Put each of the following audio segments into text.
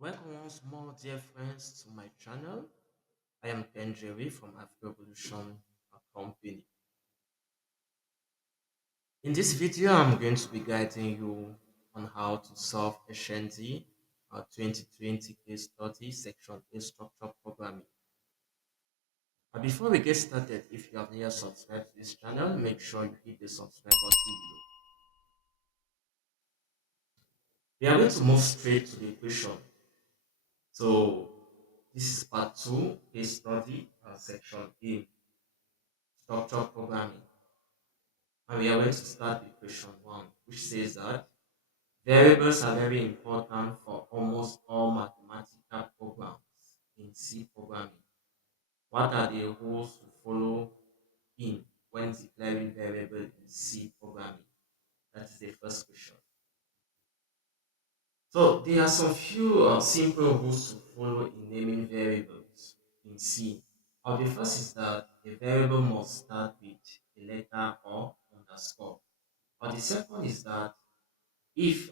Welcome once more, dear friends, to my channel. I am 𝐒𝐮𝐩𝐩𝐸 from AfriRevolution company. In this video, I'm going to be guiding you on how to solve 𝐒𝐮𝐩𝐸 2020 case study section A structure programming. Before we get started, if you have not yet subscribed to this channel, make sure you hit the subscribe button below. We are going to move straight to the equation. So this is part 2, case study, section A, structure programming. And we are going to start with question 1, which says that variables are very important for almost all mathematical programs in C programming. What are the rules to follow in when declaring variable in C programming? That is the first question. So there are some few simple rules to follow in naming variables in C. The first is that a variable must start with a letter or underscore. The second is that if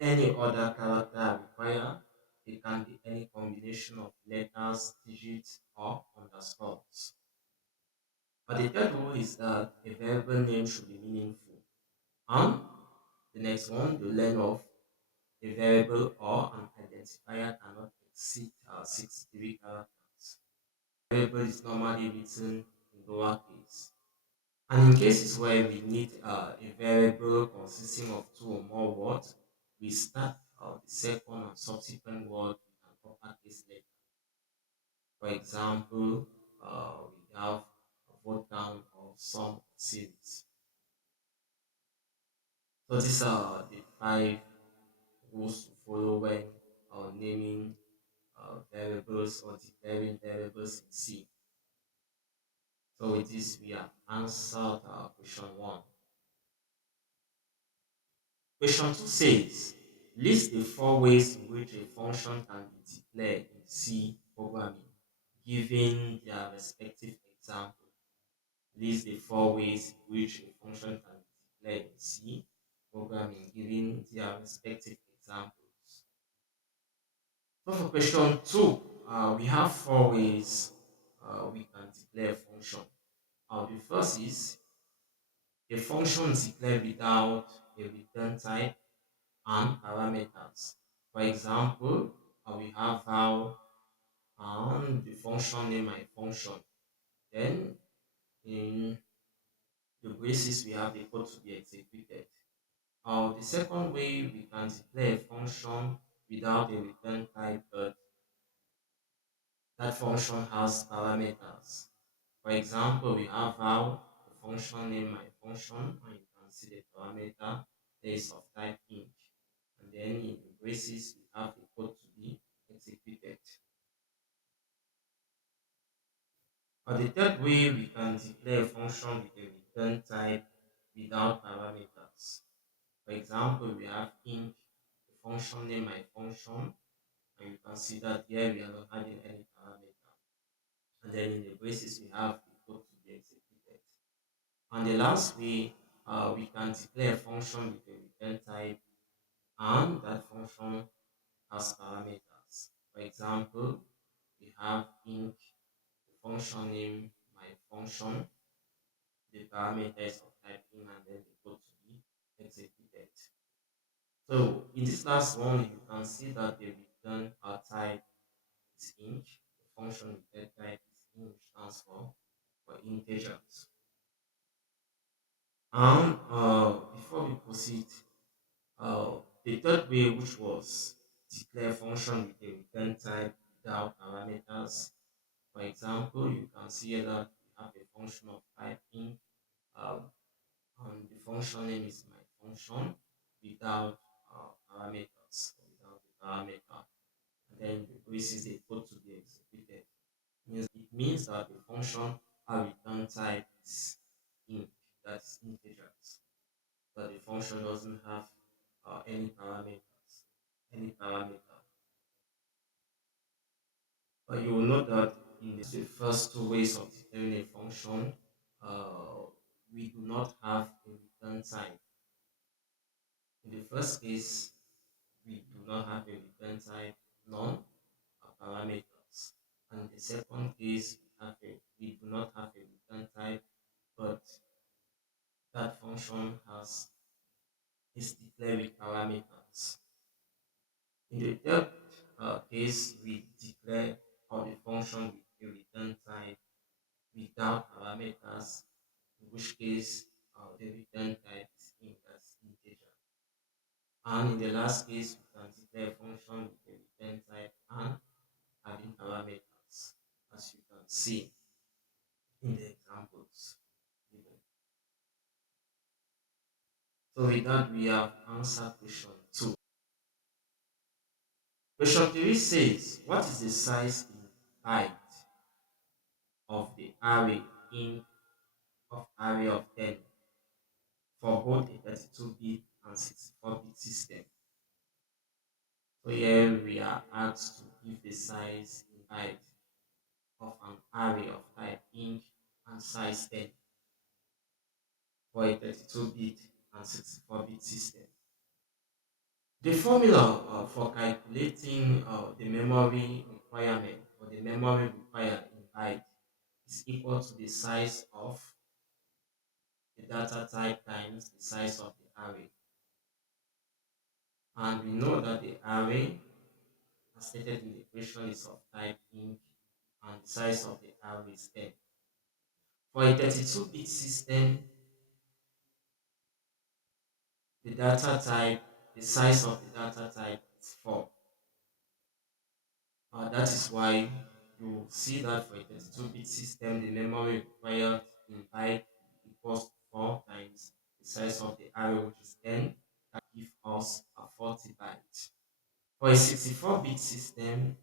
any other character are required, it can be any combination of letters, digits, or underscores. But the third rule is that a variable name should be meaningful. And the next one, the length of a variable or an identifier cannot exceed 63 characters. Variable is normally written in lowercase. And in cases where we need a variable consisting of two or more words, we start the second and subsequent word with an uppercase letter. For example, we have a vote count or sum of series. So these are the 5 rules to follow when naming variables or declaring variables in C. So with this, we have answered question 1. Question 2 says, list the 4 ways in which a function can be declared in C programming, given their respective example. List the 4 ways in which a function can be declared in C programming, given their respective examples. So for question 2, we have 4 ways we can declare a function. The first is a function declared without a return type and parameters. For example, we have val and the function name my function. Then in the braces we have the code to be executed. The second way we can declare a function without a return type, but that function has parameters. For example, we have val, the function name my function, and you can see the parameter there is of type int. And then in the braces we have the code to be executed. The third way we can declare a function with a return type without parameters. For example, we have int, the function name my function, and you can see that here we are not adding any parameter. And then in the braces we have the code to be executed. And the last way we can declare a function with a return type and that function has parameters. For example, we have int, the function name my function, the parameters of type in, and then the code to be executed. So in this last one, you can see that the return type is int, the function return type is int, which stands for integers. And before we proceed, the third way, which was declare function with a return type without parameters. For example, you can see here that we have a function of type int, um, and the function name is my function without parameters, or without the parameter. And then the braces they code to be executed. It means that the function return type is int, that's integers, but the function doesn't have any parameters, any parameter. But you will note that in the first 2 ways of declaring a function, uh, we do not have a return type. In the first case, we do not have a return type, none are parameters. And the second case, we do not have a return type, but that function is declared with parameters. In the third case, we declare the function with a return type without parameters, in which case the return type is as integer. And in the last case, we can declare a function with a return type and having parameters, as you can see in the examples given. So with that, we have answered question 2. Question 3 says, what is the size in byte of the array in array of 10 for both a 32-bit and 64-bit system? So here we are asked to give the size in byte of an array of type int and size 10 for a 32-bit and 64-bit system. The formula for calculating the memory requirement or the memory required in byte is equal to the size of the data type times the size of the array. And we know that the array, as stated in the question, is of type int and the size of the array is 10. For a 32-bit system, the data type, the size of the data type is 4. That is why you see that for a 32-bit system, the memory required in byte equals to 4 times the size of the array, which is 10. That gives us a 40 byte. For a 64-bit system,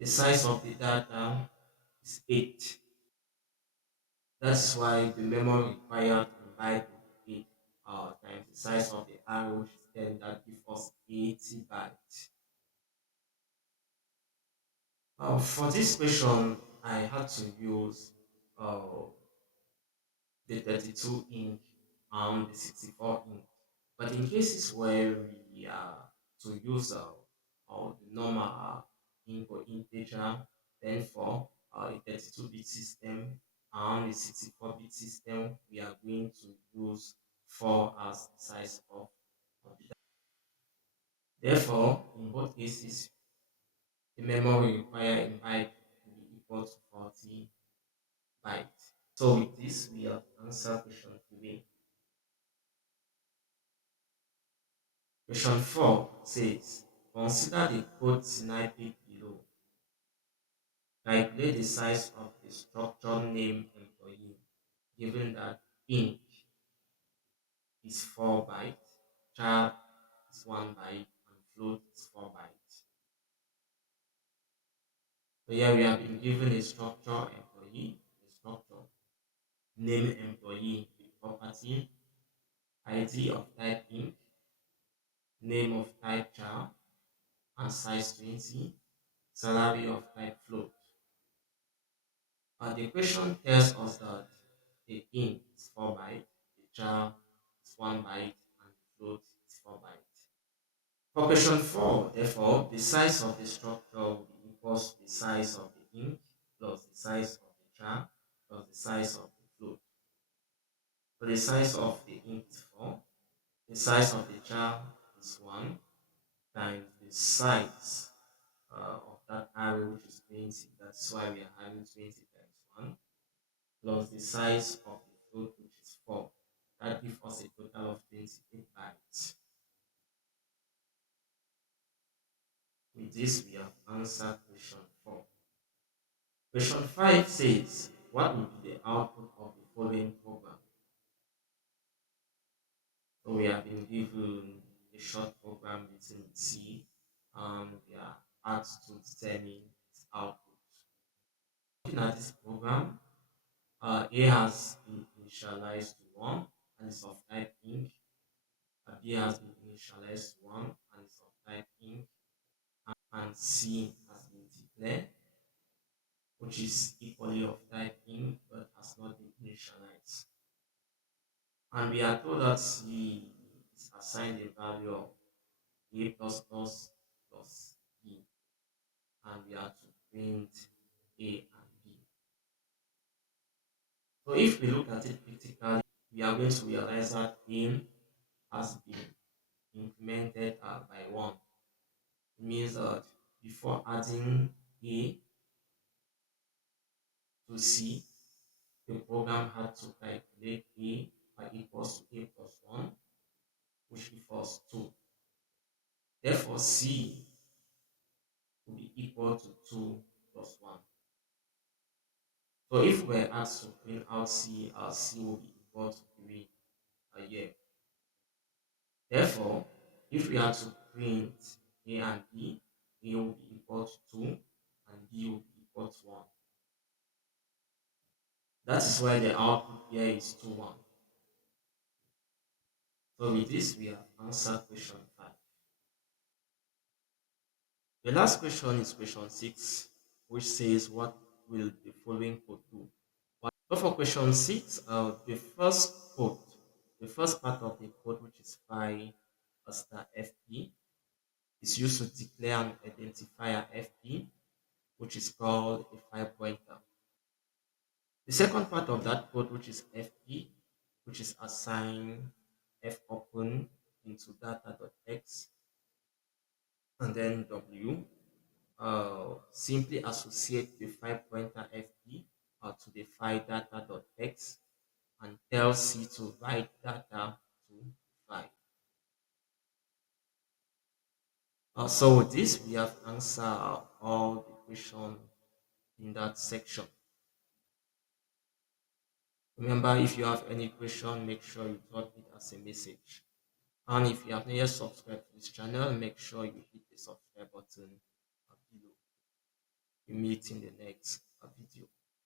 the size of the data is 8. That's why the memory required in byte will be 8 times the size of the array, which is 10. That gives us 80 bytes. For this question, I had to use uh, the 32 ink and the 64 ink. But in cases where we are to use the normal ink or integer, then for a 32-bit system and a 64-bit system, we are going to use 4 as the size of the data. Therefore, in both cases, the memory required in byte will be equal to 40 bytes. So with this, we have answered question 3. Question 4 says, consider the code snippet below. Calculate the size of the structure name employee, given that int is 4 bytes, char is 1 byte, and float is 4 bytes. So here we have been given a structure employee, a structure name employee with property, ID of type int, name of type char, and size 20, salary of type float. The question tells us that the int is 4 bytes, the char is 1 byte, and the float is 4 bytes. For question 4, therefore, the size of the structure will be equals to the size of the int plus the size of the char plus the size of the float. So the size of the int is 4, the size of the char is 1 times the size of that array, which is 20. That's why we are having 20 times 1 plus the size of the float, which is 4. That gives us a total of 28 bytes. With this, we have answered question 4. Question 5 says, what will be the output of the following program? So we have been given a short program written in C, and we are asked to determine its output. Looking at this program, A has been initialized to 1 and is of type int. B has been initialized to 1 and is of type int. And C has been declared, which is equally of type int but has not been initialized. And we are told that C is assigned a value of A plus B, and we are to print A and B. So if we look at it critically, we are going to realize that A has been incremented by 1. It means that before adding A to C, the program had to calculate A by equals to A plus 1, which equals 2. Therefore, C will be equal to 2 plus 1. So if we're asked to print out C, our C will be equal to 3 here. Therefore, if we are to print A and B, A will be equal to 2 and B will be equal to 1. That is why the output here is 2, 1. So with this, we have answered question 5. The last question is question 6, which says, what will the following code do? So for question 6, the first part of the code, which is phi star fp, is used to declare an identifier fp, which is called a phi pointer. The second part of that code, which is fp, which is assign fopen into data.x and then w, simply associate the phi pointer fp to the phi data.x and tell C to write data to phi. So with this, we have answered all the questions in that section. Remember, if you have any question, make sure you drop it as a message. And if you have not yet subscribed to this channel, make sure you hit the subscribe button below. We meet in the next video.